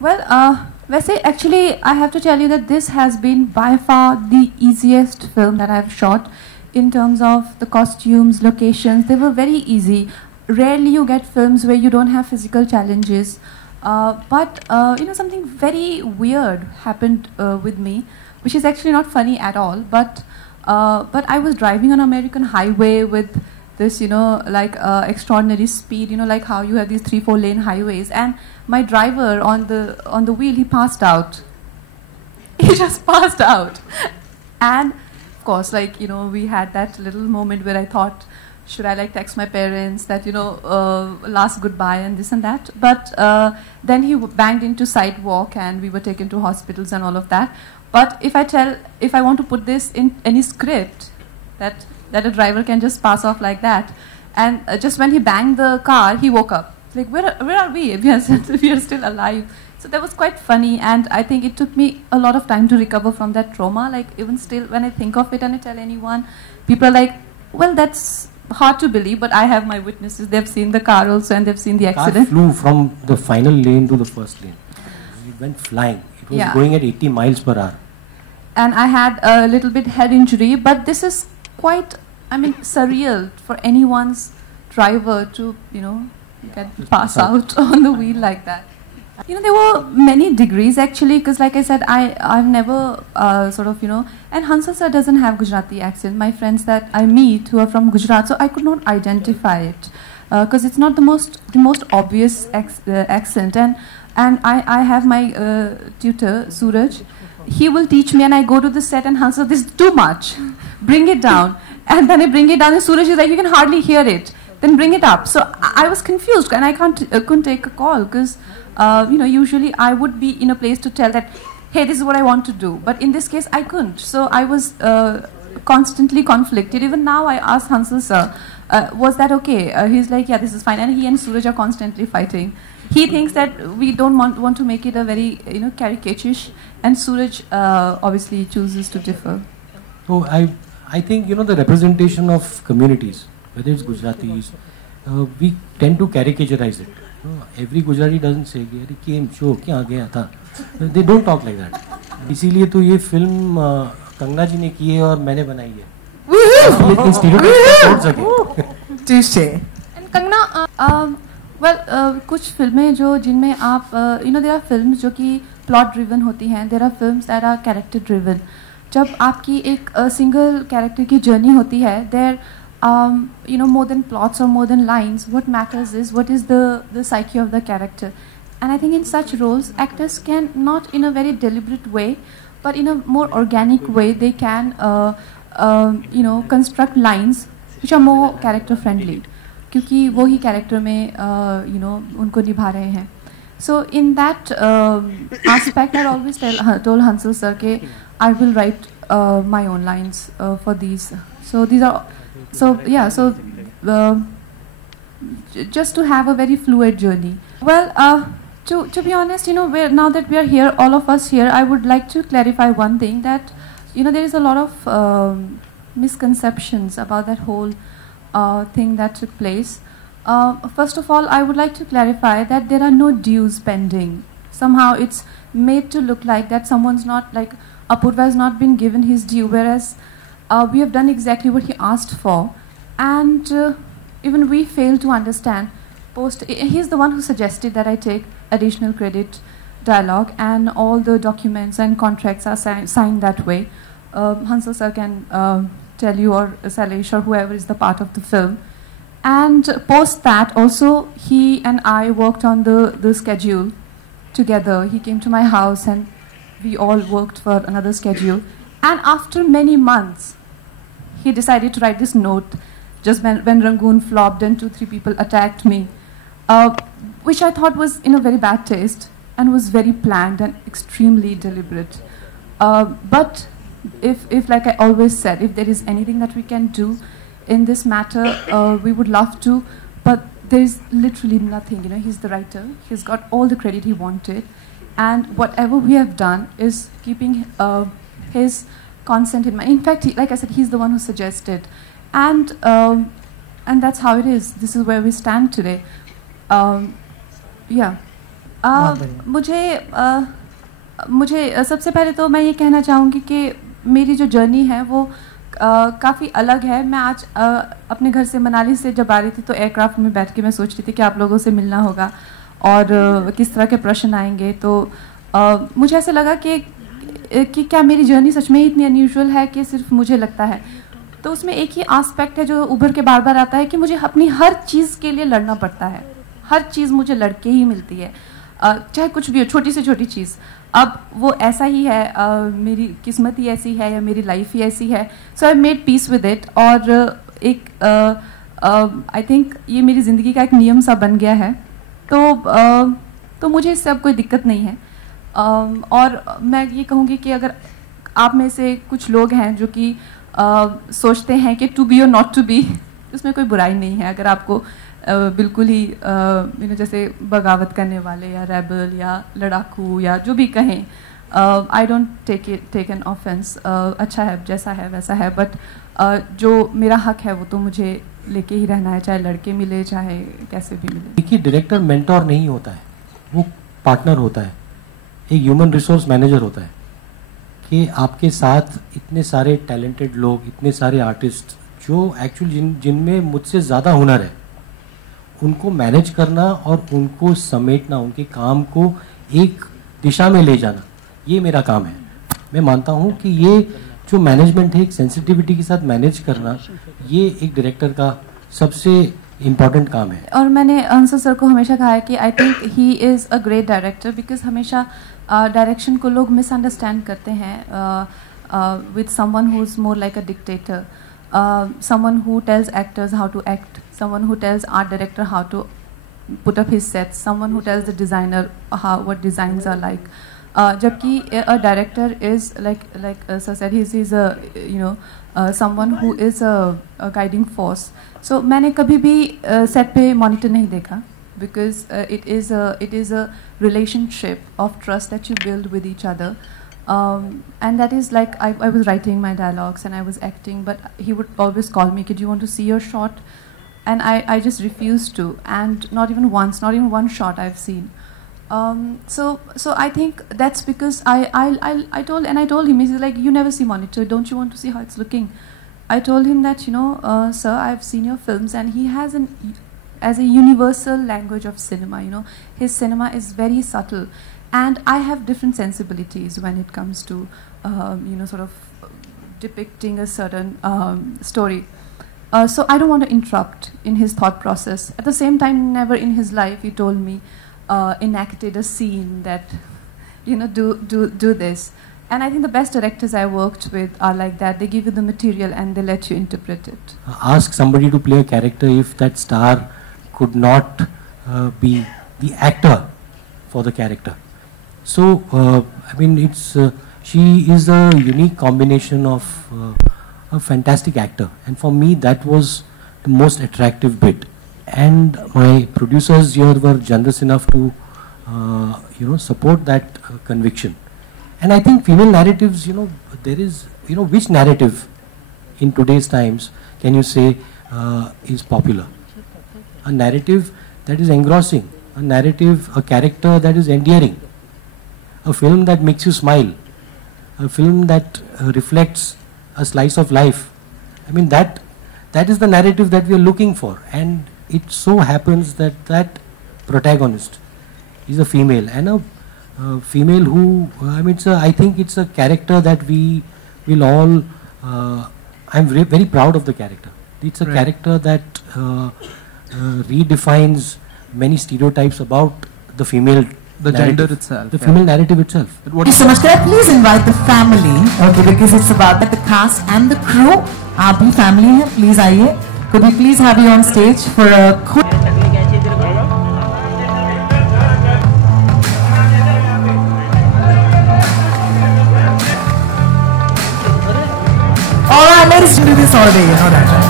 Well, वैसे actually I have to tell you that this has been by far the easiest film that I've shot in terms of the costumes, locations. They were very easy. Rarely you get films where you don't have physical challenges. But you know, something very weird happened with me, which is actually not funny at all. But I was driving on American highway with this, you know, like extraordinary speed, you know, like how you have these 3-4 lane highways, and my driver on the wheel, he passed out. He just passed out. And of course, like, you know, we had that little moment where I thought, should I like text my parents that, you know, last goodbye and this and that. But then he banged into sidewalk and we were taken to hospitals and all of that. But if I want to put this in any script, that a driver can just pass off like that, and just when he banged the car, he woke up. Like, where are we? We are still alive. So that was quite funny, and I think it took me a lot of time to recover from that trauma. Like, even still, when I think of it and I tell anyone, people are like, well, that's hard to believe, but I have my witnesses. They've seen the car also, and they've seen the accident. The car flew from the final lane to the first lane. It went flying. It was going at 80 miles per hour. And I had a little bit head injury, but this is quite, I mean, surreal for anyone's driver to, you know, pass out on the wheel like that. You know, there were many degrees actually, because like I said, I've never sort of, you know, and Hansal sir doesn't have Gujarati accent. My friends that I meet who are from Gujarat, so I could not identify it because it's not the most obvious accent. And I have my tutor Suraj. He will teach me, and I go to the set and Hansal, this is too much. Bring it down. And then I bring it down, and Suraj is like, you can hardly hear it. Then bring it up. So I was confused, and I couldn't take a call because, you know, usually I would be in a place to tell that, hey, this is what I want to do. But in this case, I couldn't. So I was constantly conflicted. Even now, I asked Hansal sir, was that okay? He's like, yeah, this is fine. And he and Suraj are constantly fighting. He thinks that we don't want to make it a very, you know, caricature-ish, and Suraj obviously chooses to differ. So I think, you know, the representation of communities, whether it's Gujaratis, we tend to caricaturize it. You know, every Gujarati doesn't say, "Yari came show kya gaya tha." They don't talk like that. इसीलिए तो ये film Kangana जी ने की है और मैंने बनाई है. इतनी stereotypes तोड़ सके. Touché. And Kangana, well, कुछ फिल्में जो जिनमें आप, you know, there are films जो कि plot driven होती हैं. There are films that are character driven. जब आपकी एक single character की journey होती है, there, you know, more than plots or more than lines, what matters is what is the psyche of the character. And I think in such roles, actors can, not in a very deliberate way, but in a more organic way, they can, you know, construct lines which are more character friendly. क्योंकि वो ही character में, you know, उनको निभा रहे हैं. So in that aspect, I always told Hansal sir that I will write my own lines for these. So these are, so yeah, so just to have a very fluid journey. Well, to be honest, you know, now that we are here, all of us here, I would like to clarify one thing, that, you know, there is a lot of misconceptions about that whole thing that took place. First of all, I would like to clarify that there are no dues pending. Somehow it's made to look like that someone's not, like, Apurva has not been given his due, whereas we have done exactly what he asked for. And even we fail to understand. He's the one who suggested that I take additional credit dialogue, and all the documents and contracts are signed that way. Hansal sir can tell you, or Salesh, or whoever is the part of the film. And post that, also, he and I worked on the schedule together. He came to my house and we all worked for another schedule. And after many months, he decided to write this note just when Rangoon flopped and 2-3 people attacked me, which I thought was in a very bad taste and was very planned and extremely deliberate. But if, like I always said, if there is anything that we can do in this matter, we would love to, but there is literally nothing. You know, he's the writer. He's got all the credit he wanted, and whatever we have done is keeping his consent in mind. In fact, like I said, he's the one who suggested, and that's how it is. This is where we stand today. Yeah. मुझे सबसे पहले तो मैं ये कहना चाहूँगी कि मेरी जो जर्नी है वो काफ़ी अलग है। मैं आज अपने घर से मनाली से जब आ रही थी तो एयरक्राफ्ट में बैठ के मैं सोच रही थी कि आप लोगों से मिलना होगा और किस तरह के प्रश्न आएंगे। तो मुझे ऐसा लगा कि क्या मेरी जर्नी सच में ही इतनी अनयूजुअल है कि सिर्फ मुझे लगता है। तो उसमें एक ही एस्पेक्ट है जो उभर के बार बार आता है कि मुझे अपनी हर चीज़ के लिए लड़ना पड़ता है। हर चीज़ मुझे लड़के ही मिलती है, चाहे कुछ भी हो, छोटी से छोटी चीज़। अब वो ऐसा ही है, मेरी किस्मत ही ऐसी है या मेरी लाइफ ही ऐसी है। So I made peace with it और एक आई थिंक ये मेरी ज़िंदगी का एक नियम सा बन गया है। तो मुझे इससे अब कोई दिक्कत नहीं है। और मैं ये कहूँगी कि अगर आप में से कुछ लोग हैं जो कि सोचते हैं कि टू बी और नॉट टू बी, उसमें कोई बुराई नहीं है। अगर आपको बिल्कुल ही जैसे बगावत करने वाले या रेबल या लड़ाकू या जो भी कहें, I don't take an offence. अच्छा है, जैसा है वैसा है, बट जो मेरा हक है वो तो मुझे लेके ही रहना है, चाहे लड़के मिले चाहे कैसे भी मिले। देखिए, डायरेक्टर मेंटोर नहीं होता है, वो पार्टनर होता है, एक ह्यूमन रिसोर्स मैनेजर होता है कि आपके साथ इतने सारे टैलेंटेड लोग, इतने सारे आर्टिस्ट जो एक्चुअली जिनमें मुझसे ज़्यादा हुनर है, उनको मैनेज करना और उनको समेटना, उनके काम को एक दिशा में ले जाना, ये मेरा काम है। मैं मानता हूँ कि ये जो मैनेजमेंट है, एक सेंसिटिविटी के साथ मैनेज करना, ये एक डायरेक्टर का सबसे इम्पॉर्टेंट काम है। और मैंने हंसल सर को हमेशा कहा है कि I think he is a great director, because हमेशा डायरेक्शन को लोग मिसअंडरस्टैंड करते हैं with someone who is more like a dictator, someone who tells actors how to act, someone who tells art director how to put up his sets, someone who tells the designer what designs are like. Jabki a director is like sir said, he's a someone who is a guiding force. So मैंने कभी भी set पे monitor नहीं देखा, because it is a relationship of trust that you build with each other. And that is like I was writing my dialogues and I was acting, but he would always call me, "Do you want to see your shot?" And I just refused to, and not even once, not even one shot I've seen. So I think that's because I told him, he's like, "You never see monitor, don't you want to see how it's looking?" I told him that, sir, I've seen your films, and he has as a universal language of cinema, his cinema is very subtle. And I have different sensibilities when it comes to, sort of depicting a certain story. So I don't want to interrupt in his thought process. At the same time, never in his life he told me, enacted a scene that, do this. And I think the best directors I worked with are like that. They give you the material and they let you interpret it. Ask somebody to play a character if that star could not be the actor for the character. So, I mean, she is a unique combination of a fantastic actor, and for me that was the most attractive bit. And my producers here were generous enough to, support that conviction. And I think female narratives, there is, which narrative in today's times can you say is popular? A narrative that is engrossing, a narrative, a character that is endearing. A film that makes you smile, a film that reflects a slice of life. I mean, that is the narrative that we are looking for, and it so happens that protagonist is a female, and a female who, I think it's a character that we will all, I'm very proud of the character. It's a character that redefines many stereotypes about the female the narrative, gender itself, the female narrative itself. Thank you so much. Can I please invite the family? Okay, because it's about the cast and the crew. आप भी family हैं, please आइए. Could we please have you on stage for a quick? All right, ladies, do this all day, you know that.